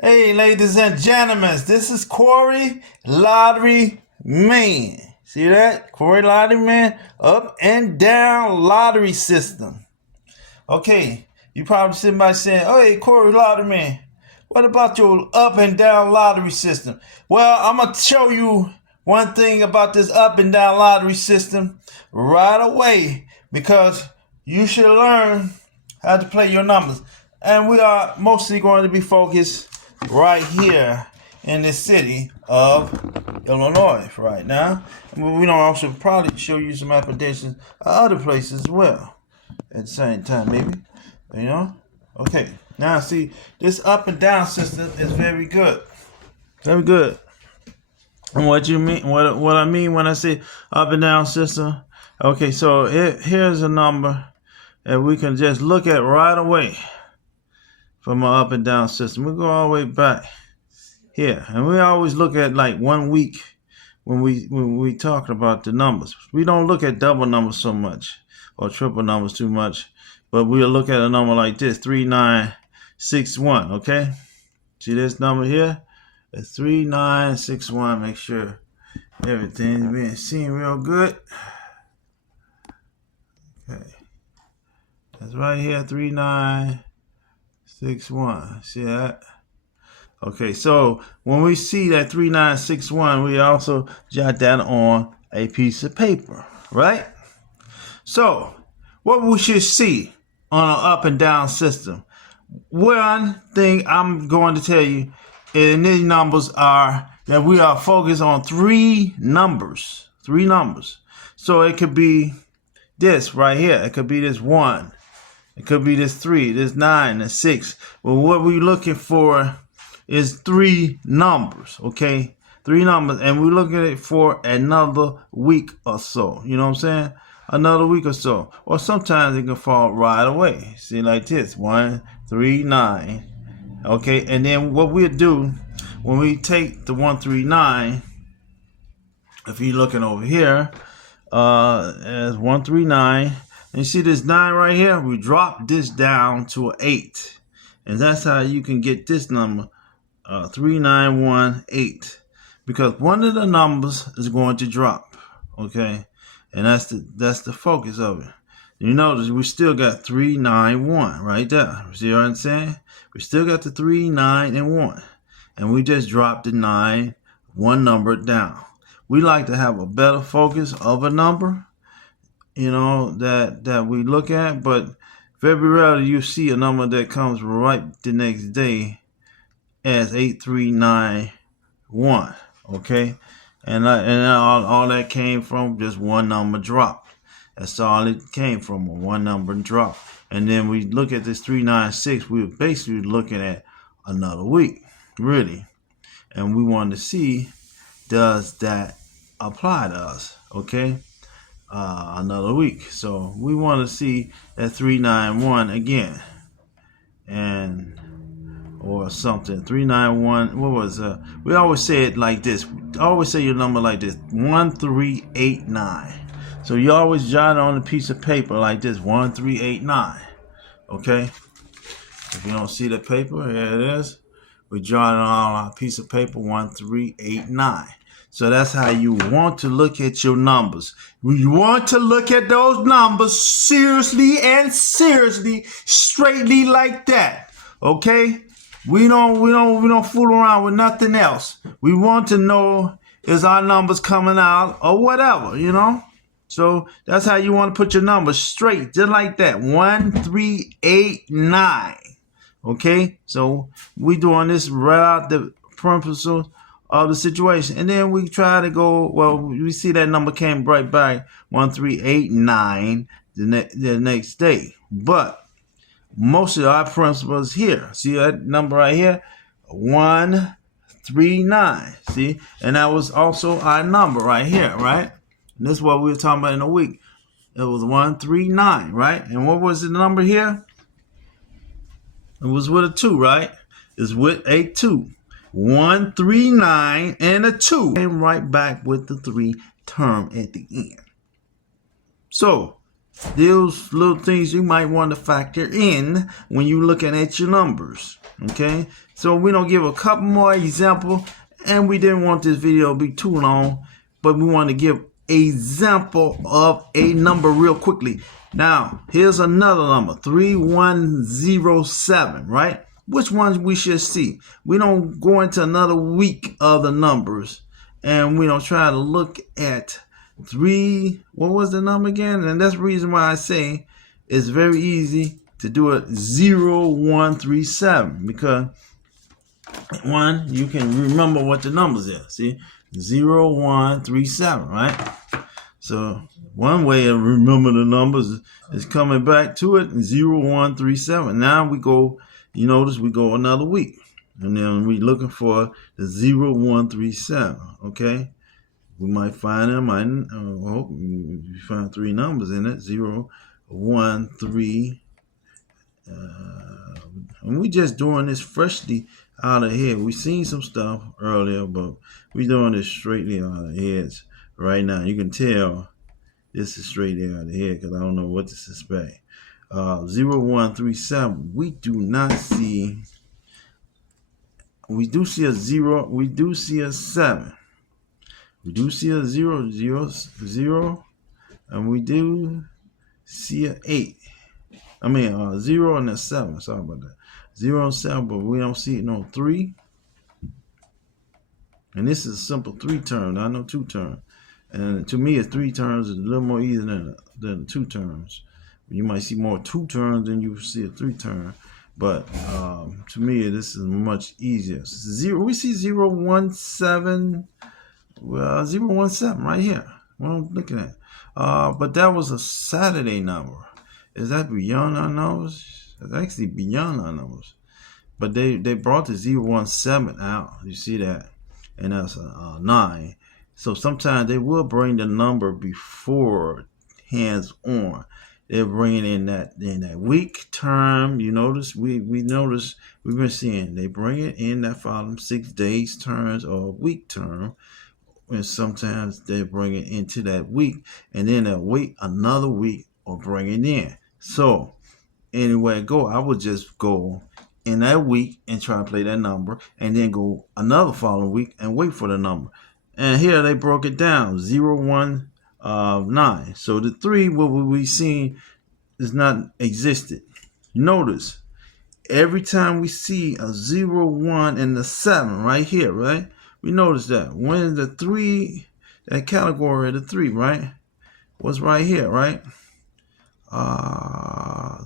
Hey, ladies and gentlemen, this is Corey Lottery Man. See that? Corey Lottery Man, up and down lottery system. Okay, you probably sitting by saying, oh, hey, Corey Lottery Man, what about your up and down lottery system? Well, I'm going to show you one thing about this up and down lottery system right away because you should learn how to play your numbers. And we are mostly going to be focused right here in the city of Illinois right now. We don't also probably show you some applications of other places as well at the same time, maybe. You know? Okay. Now see, this up and down system is very good. Very good. And what you mean what I mean when I say up and down system, okay, so here's a number that we can just look at right away from our up and down system. We go all the way back here, and we always look at like 1 week when we talk about the numbers. We don't look at double numbers so much or triple numbers too much, but we'll look at a number like this, 3961. Okay, see this number here? It's 3961. Make sure everything's being seen real good. Okay, that's right here, 3961. See that? Okay, so when we see that 3961, we also jot that on a piece of paper, right? So what we should see on an up and down system. One thing I'm going to tell you, and these numbers are that we are focused on three numbers. So it could be this right here. It could be this 1. It could be this 3, this 9, this 6. Well, what we're looking for is 3 numbers, okay? 3 numbers, and we're looking at it for another week or so. You know what I'm saying? Another week or so. Or sometimes it can fall right away. See, like this, 1, 3, 9. Okay, and then what we'll do when we take the 139, if you're looking over here, as 139, and you see this 9 right here, we drop this down to an 8. And that's how you can get this number, 3918, because one of the numbers is going to drop, okay, and that's the focus of it. You notice we still got 391 right there. See what I'm saying? We still got the 3, 9, and 1, and we just dropped the 9, one number down. We like to have a better focus of a number, you know, that we look at, but very rarely you see a number that comes right the next day as 8391, okay, and all that came from just one number drop. That's all it came from, a one number drop. And then we look at this 396. We were basically looking at another week, really, and we wanted to see, does that apply to us? Okay, another week. So we want to see that 391 again, and or something. 391. What was we always say it like this. I always say your number like this. 1389. So you always jot it on a piece of paper like this. 1389. Okay. If you don't see the paper, here it is. We jot it on a piece of paper. 1389. So that's how you want to look at your numbers. You want to look at those numbers seriously and straightly like that. Okay? We don't fool around with nothing else. We want to know, is our numbers coming out or whatever, you know? So that's how you want to put your numbers straight, just like that. 1389. Okay? So we doing this right out the principles of the situation. And then we try to go, well, we see that number came right back, 1389 the next day. But most of our principles here. See that number right here? 139. See? And that was also our number right here, right? And this is what we were talking about in a week. It was 139, right? And what was the number here? It was with a 2, right? It's with a 2. 139 and a 2. Came right back with the 3 term at the end. So those little things you might want to factor in when you're looking at your numbers. Okay, so we're gonna give a couple more examples, and we didn't want this video to be too long, but we want to give an example of a number real quickly. Now, here's another number, 3107, right? Which ones we should see? We don't go into another week of the numbers, and we don't try to look at what was the number again? And that's the reason why I say it's very easy to do it 0137, because one, you can remember what the numbers are. See, 0137, right? So one way to remember the numbers is coming back to it, 0137. Now we go, you notice we go another week, and then we're looking for the 0137, okay? We might find them. I hope you find three numbers in it, 0, 1, 3. And we just doing this freshly out of here. We seen some stuff earlier, but we doing this straightly out of heads right now. You can tell this is straight out of here because I don't know what to suspect. 0137. We do not see. We do see a 0. We do see a 7. We do see a 0, 0, 0, and we do see an 8. I mean, 0 and a 7. Sorry about that. 0 and 7, but we don't see no 3. And this is a simple 3 term. I know 2 terms. And to me, 3 terms is a little more easy than 2 terms. You might see more 2 terms than you see a 3 term. But to me, this is much easier. 0. We see 017. Well, 017 right here. What I'm looking at. But that was a Saturday number. Is that beyond our numbers? It's actually beyond our numbers. But they brought the 017 out. You see that? And that's a 9. So sometimes they will bring the number before hands on. They're bringing in that week term. You notice we've been seeing they bring it in that following 6 days terms or week term. And sometimes they bring it into that week, and then they'll wait another week or bring it in. So anywhere I go, I would just go in that week and try to play that number, and then go another following week and wait for the number. And here they broke it down, 019. So the 3, what we seen, is not existed. Notice every time we see a 0, 1, and the 7 right here, right? We notice that when the 3, that category of the 3, right, was right here, right?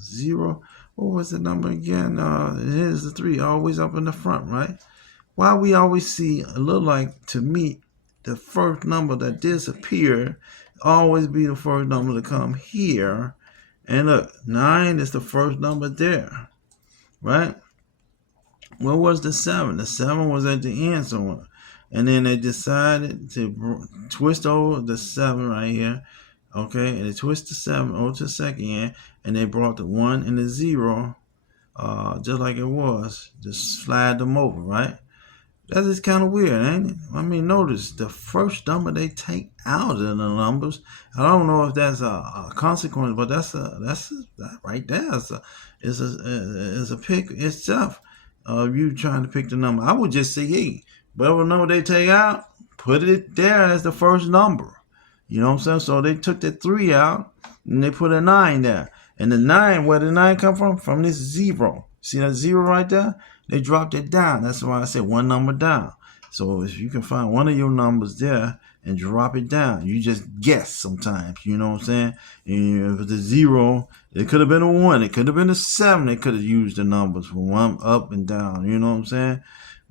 0. What was the number again? Here's the 3, always up in the front, right? Why we always see a little like, to me, the first number that disappeared always be the first number to come here. And look, 9 is the first number there, right? Where was the 7? The 7 was at the end somewhere. And then they decided to twist over the 7 right here. Okay, and they twist the 7 over to the second end, and they brought the 1 and the 0, just like it was. Just slide them over, right? That is kind of weird, ain't it? I mean, notice the first number they take out of the numbers. I don't know if that's a consequence, but that right there is a pick itself. You trying to pick the number. I would just say, hey, whatever number they take out, put it there as the first number. You know what I'm saying? So they took the 3 out and they put a 9 there. And the 9, where the 9 come from? From this 0. See that 0 right there? They dropped it down. That's why I said one number down. So if you can find one of your numbers there and drop it down, you just guess sometimes. You know what I'm saying? And if it's a 0, it could have been a 1. It could have been a 7. They could have used the numbers from 1 up and down. You know what I'm saying?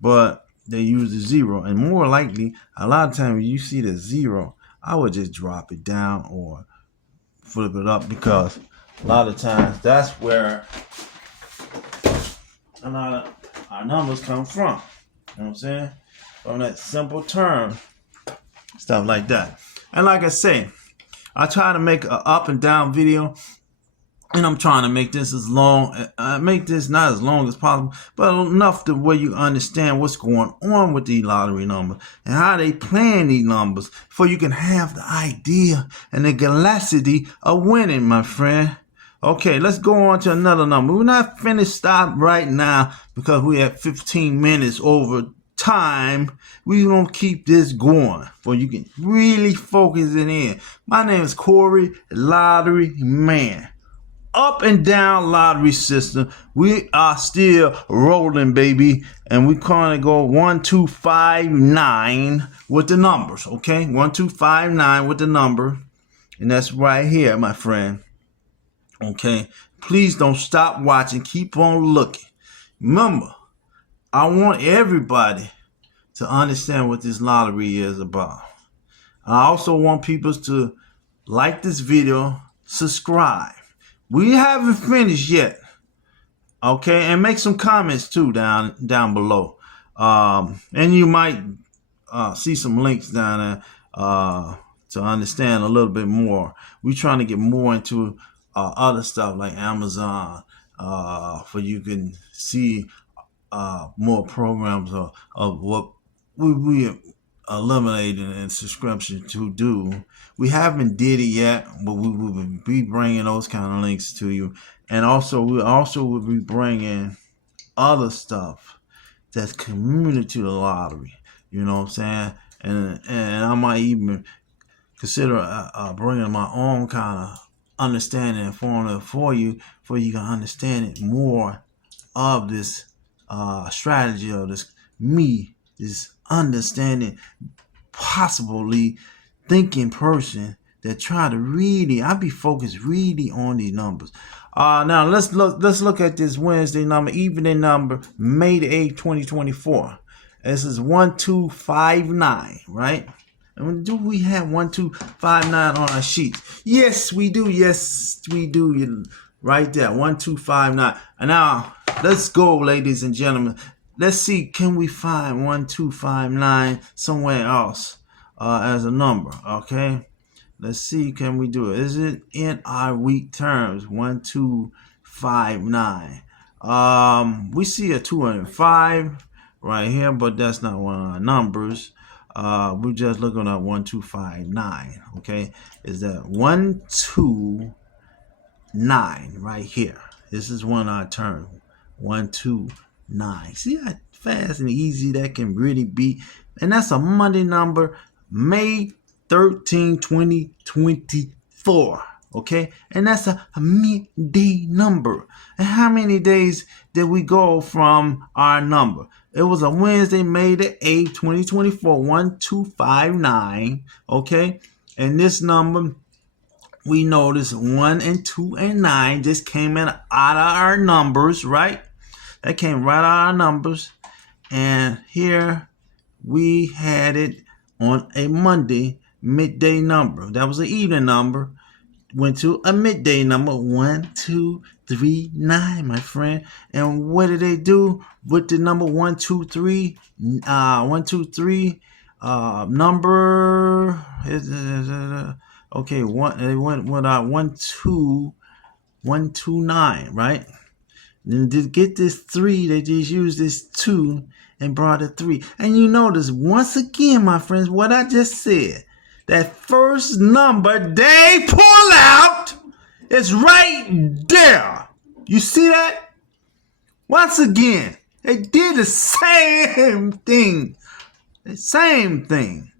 But they used the 0. And more likely, a lot of times when you see the 0, I would just drop it down or flip it up, because a lot of times that's where a lot of our numbers come from. You know what I'm saying? From that simple term. Stuff like that. And like I say, I try to make an up and down video And I'm trying to make this as long, make this not as long as possible, but enough to where you understand what's going on with these lottery numbers and how they playing these numbers, for you can have the idea and the galacity of winning, my friend. Okay, let's go on to another number. We're not finished. Stop right now because we have 15 minutes over time. We're going to keep this going for you can really focus it in. My name is Corey, Lottery Man. Up and down lottery system. We are still rolling, baby. And we kind of go 1, 2, 5, 9 with the numbers. Okay, 1, 2, 5, 9 with the number. And that's right here, my friend. Okay, please don't stop watching. Keep on looking. Remember, I want everybody to understand what this lottery is about. I also want people to like this video, subscribe. We haven't finished yet. Okay, and make some comments too down below. And you might see some links down there to understand a little bit more. We're trying to get more into other stuff like Amazon, for you can see more programs of what we eliminating and subscription to do. We haven't did it yet, but we will be bringing those kind of links to you. And also we will be bringing other stuff that's community to the lottery. You know what I'm saying? And I might even consider bringing my own kind of understanding and formula for you can understand it more of this strategy of this understanding, possibly thinking person that try to really, I be focused really on these numbers. Now let's look at this Wednesday number, evening number, May the 8th, 2024. This is 1259, right? And do we have 1259 on our sheets? Yes, we do. Yes, we do. Right there, 1259. And now let's go, ladies and gentlemen. Let's see, can we find 1259 somewhere else as a number? Okay, let's see, can we do it? Is it in our week terms? 1259. We see a 205 right here, but that's not one of our numbers. We're just looking at 1259. Okay, is that 129 right here? This is one of our terms. 129. See how fast and easy that can really be? And that's a Monday number, May 13, 2024. Okay, and that's a midday number. And how many days did we go from our number? It was a Wednesday, May the 8th, 2024, 1259. Okay, and this number, we noticed 1 and 2 and 9 just came in out of our numbers, right? That came right out of our numbers. And here we had it on a Monday midday number. That was an evening number. Went to a midday number, 1, 2, 3, 9, my friend. And what did they do with the number 1, 2, 3? 1, 2, 3 number. Okay, they went with 1, 2, 1, 2, 9, right? And to get this 3, they just used this 2 and brought a 3. And you notice once again, my friends, what I just said. That first number they pull out is right there. You see that? Once again, they did the same thing. The same thing.